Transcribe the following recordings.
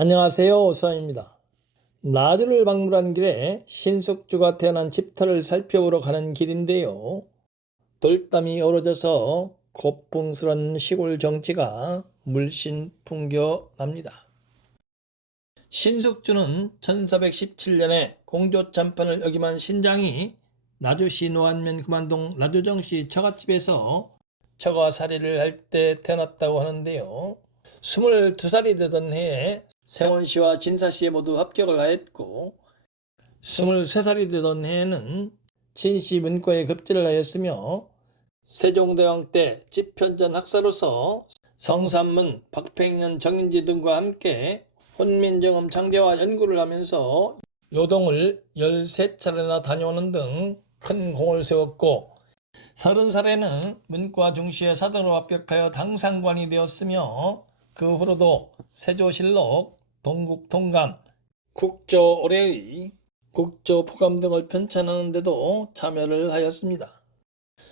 안녕하세요. 오수아입니다. 나주를 방문한 길에 신숙주가 태어난 집터를 살펴보러 가는 길인데요. 돌담이 어우러져서 고풍스런 시골 정치가 물씬 풍겨납니다. 신숙주는 1417년에 공조참판을 역임한 신장이 나주시 노안면 금안동 나주정씨 처갓집에서 처가살이를 할 때 태어났다고 하는데요. 22살이 되던 해에 세원시와 진사시에 모두 합격을 하였고 23살이 되던 해에는 진시 문과에 급제를 하였으며 세종대왕 때 집현전 학사로서 성삼문, 박팽년, 정인지 등과 함께 혼민정음 창제와 연구를 하면서 요동을 13차례나 다녀오는 등 큰 공을 세웠고 30살에는 문과 중시의 사등으로 합격하여 당상관이 되었으며 그 후로도 세조실록, 동국통감, 국조오례의, 국조포감 등을 편찬하는 데도 참여를 하였습니다.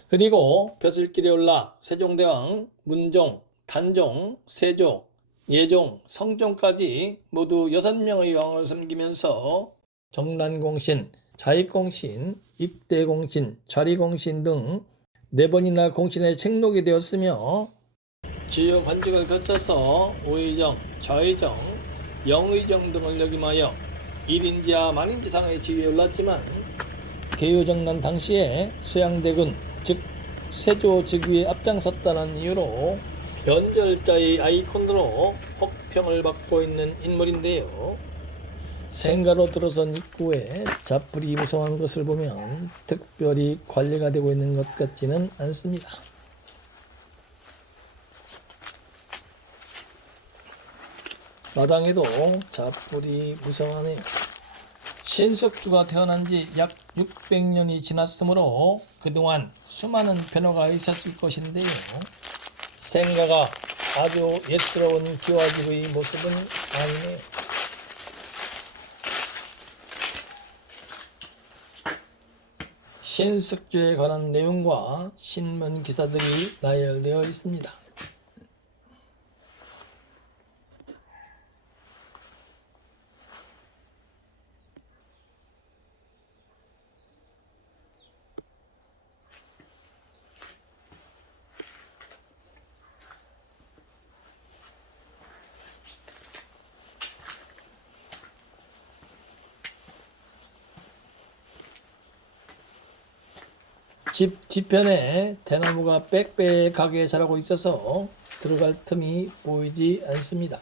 그리고 벼슬길에 올라 세종대왕, 문종, 단종, 세종, 예종, 성종까지 모두 6명의 왕을 섬기면서 정난공신, 자익공신, 입대공신, 좌리공신 등 4번이나 공신에 책록이 되었으며 주요 관직을 거쳐서 우의정, 좌의정, 영의정 등을 역임하여 1인지와 만인지상의 지위에 올랐지만 개유정난 당시에 수양대군 즉 세조 즉위에 앞장섰다는 이유로 변절자의 아이콘으로 혹평을 받고 있는 인물인데요. 생가로 들어선 입구에 자풀이 무성한 것을 보면 특별히 관리가 되고 있는 것 같지는 않습니다. 마당에도 자풀이 무성하네요. 신숙주가 태어난 지 약 600년이 지났으므로 그동안 수많은 변화가 있었을 것인데요. 생가가 아주 예스러운 기와집의 모습은 아니네요. 신숙주에 관한 내용과 신문 기사들이 나열되어 있습니다. 집 뒤편에 대나무가 빽빽하게 자라고 있어서 들어갈 틈이 보이지 않습니다.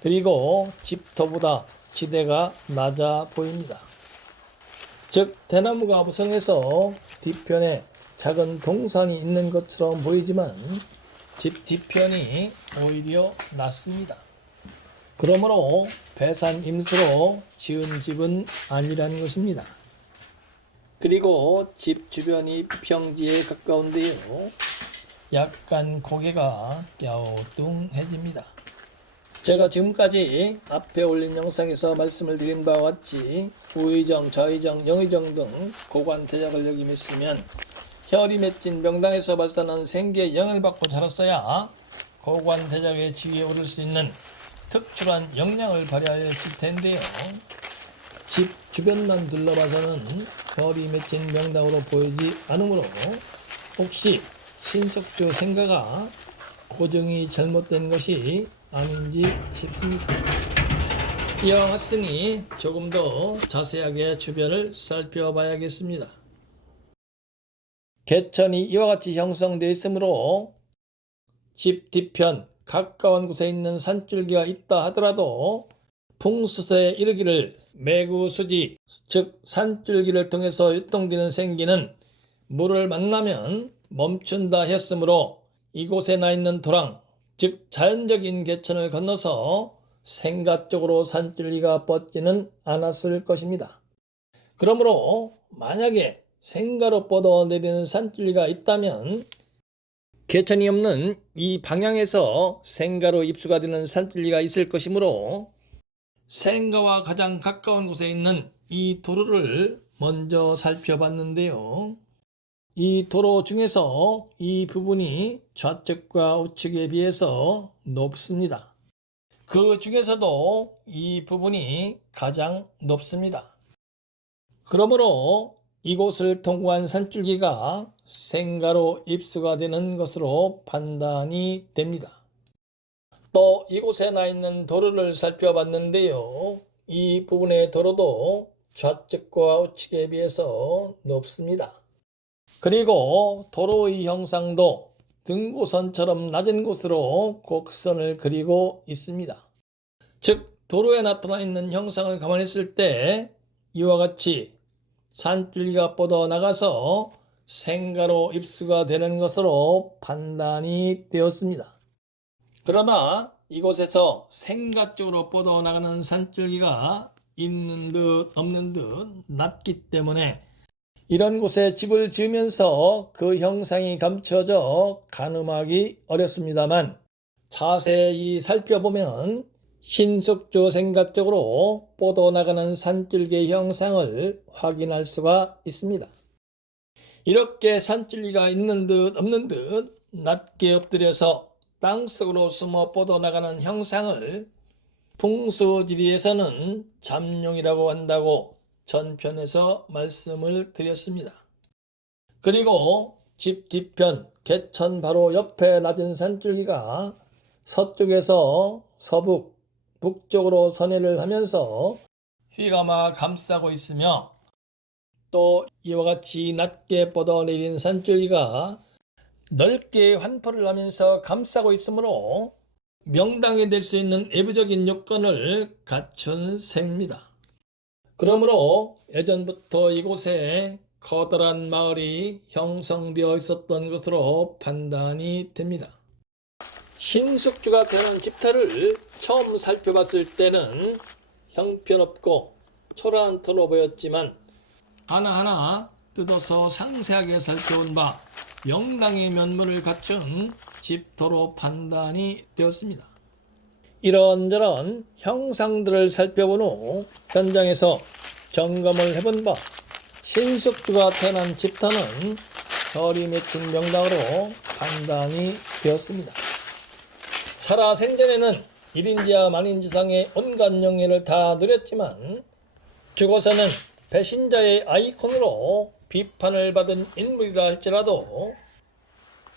그리고 집터보다 지대가 낮아 보입니다. 즉 대나무가 무성해서 뒤편에 작은 동산이 있는 것처럼 보이지만 집 뒤편이 오히려 낮습니다. 그러므로 배산 임수로 지은 집은 아니라는 것입니다. 그리고 집 주변이 평지에 가까운데요. 약간 고개가 갸우뚱해집니다. 제가 지금까지 앞에 올린 영상에서 말씀을 드린 바와 같이 우의정, 좌의정, 영의정 등 고관 대작을 역임했으면 혈이 맺힌 명당에서 발산한 생기의 영을 받고 자랐어야 고관 대작의 지위에 오를 수 있는 특출한 역량을 발휘하였을 텐데요. 집 주변만 둘러봐서는 결이 맺힌 명당으로 보이지 않으므로 혹시 신숙주 생가가 고정이 잘못된 것이 아닌지 싶습니다. 이와 같으니 조금 더 자세하게 주변을 살펴봐야겠습니다. 개천이 이와 같이 형성되어 있으므로 집 뒤편 가까운 곳에 있는 산줄기가 있다 하더라도 풍수서에 이르기를 매구수지 즉 산줄기를 통해서 유통되는 생기는 물을 만나면 멈춘다 했으므로 이곳에 나 있는 도랑 즉 자연적인 개천을 건너서 생가 쪽으로 산줄기가 뻗지는 않았을 것입니다. 그러므로 만약에 생가로 뻗어 내리는 산줄기가 있다면 개천이 없는 이 방향에서 생가로 입수가 되는 산줄기가 있을 것이므로 생가와 가장 가까운 곳에 있는 이 도로를 먼저 살펴봤는데요. 이 도로 중에서 이 부분이 좌측과 우측에 비해서 높습니다. 그 중에서도 이 부분이 가장 높습니다. 그러므로 이곳을 통과한 산줄기가 생가로 입수가 되는 것으로 판단이 됩니다. 또 이곳에 나 있는 도로를 살펴봤는데요. 이 부분의 도로도 좌측과 우측에 비해서 높습니다. 그리고 도로의 형상도 등고선처럼 낮은 곳으로 곡선을 그리고 있습니다. 즉 도로에 나타나 있는 형상을 감안했을 때 이와 같이 산줄기가 뻗어나가서 생가로 입수가 되는 것으로 판단이 되었습니다. 그러나 이곳에서 생가 쪽으로 뻗어나가는 산줄기가 있는 듯 없는 듯 낮기 때문에 이런 곳에 집을 지으면서 그 형상이 감춰져 가늠하기 어렵습니다만 자세히 살펴보면 신석주 생가 쪽으로 뻗어나가는 산줄기의 형상을 확인할 수가 있습니다. 이렇게 산줄기가 있는 듯 없는 듯 낮게 엎드려서 땅속으로 숨어 뻗어나가는 형상을 풍수지리에서는 잠룡이라고 한다고 전편에서 말씀을 드렸습니다. 그리고 집 뒤편 개천 바로 옆에 낮은 산줄기가 서쪽에서 서북, 북쪽으로 선회를 하면서 휘감아 감싸고 있으며 또 이와 같이 낮게 뻗어내린 산줄기가 넓게 환포를 하면서 감싸고 있으므로 명당이 될 수 있는 외부적인 요건을 갖춘 셈입니다. 그러므로 예전부터 이곳에 커다란 마을이 형성되어 있었던 것으로 판단이 됩니다. 신석주가 되는 집터를 처음 살펴봤을 때는 형편없고 초라한 터로 보였지만 하나하나 뜯어서 상세하게 살펴본 바 명당의 면모를 갖춘 집터로 판단이 되었습니다. 이런저런 형상들을 살펴본 후 현장에서 점검을 해본 바 신석주가 태어난 집터는 절이 맺힌 명당으로 판단이 되었습니다. 살아생전에는 일인지와 만인지상의 온갖 영예를 다 누렸지만 죽어서는 배신자의 아이콘으로 비판을 받은 인물이라 할지라도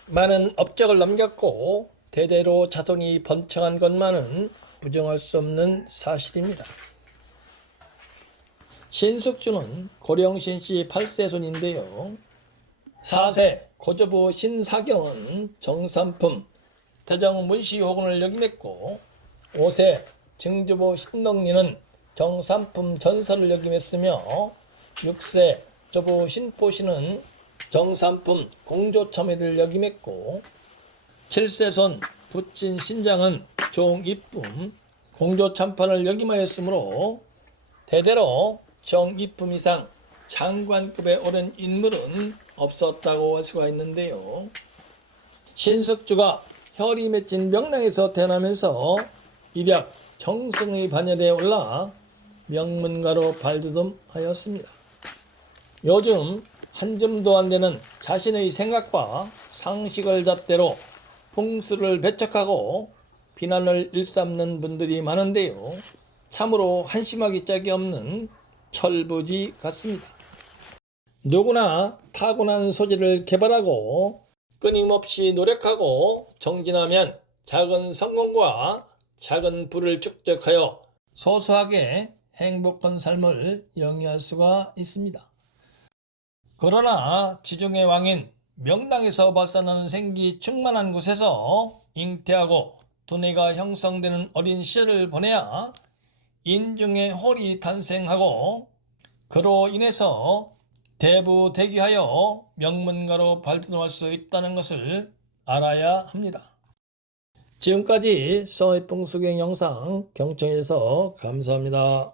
많은 업적을 남겼고 대대로 자손이 번창한 것만은 부정할 수 없는 사실입니다. 신석주는 고령신씨 8세 손인데요. 4세 고조부 신사경은 정삼품 대정문시호군을 역임했고 5세 증조부 신덕리는 정삼품 전설을 역임했으며 6세 조부 신포시는 정삼품 공조첨의를 역임했고 7세 손 부친 신장은 종이품 공조참판을 역임하였으므로 대대로 정이품 이상 장관급에 오른 인물은 없었다고 할 수가 있는데요. 신석주가 혈이 맺힌 명랑에서 태어나면서 일약 정승의 반열에 올라 명문가로 발돋움하였습니다. 요즘 한 줌도 안 되는 자신의 생각과 상식을 잣대로 풍수를 배척하고 비난을 일삼는 분들이 많은데요. 참으로 한심하기 짝이 없는 철부지 같습니다. 누구나 타고난 소질을 개발하고 끊임없이 노력하고 정진하면 작은 성공과 작은 부를 축적하여 소소하게 행복한 삶을 영위할 수가 있습니다. 그러나 지중해 왕인 명당에서 발산하는 생기 충만한 곳에서 잉태하고 두뇌가 형성되는 어린 시절을 보내야 인중의 홀이 탄생하고 그로 인해서 대부대기하여 명문가로 발돋움할 수 있다는 것을 알아야 합니다. 지금까지 성의풍수경 영상 경청해주셔서 감사합니다.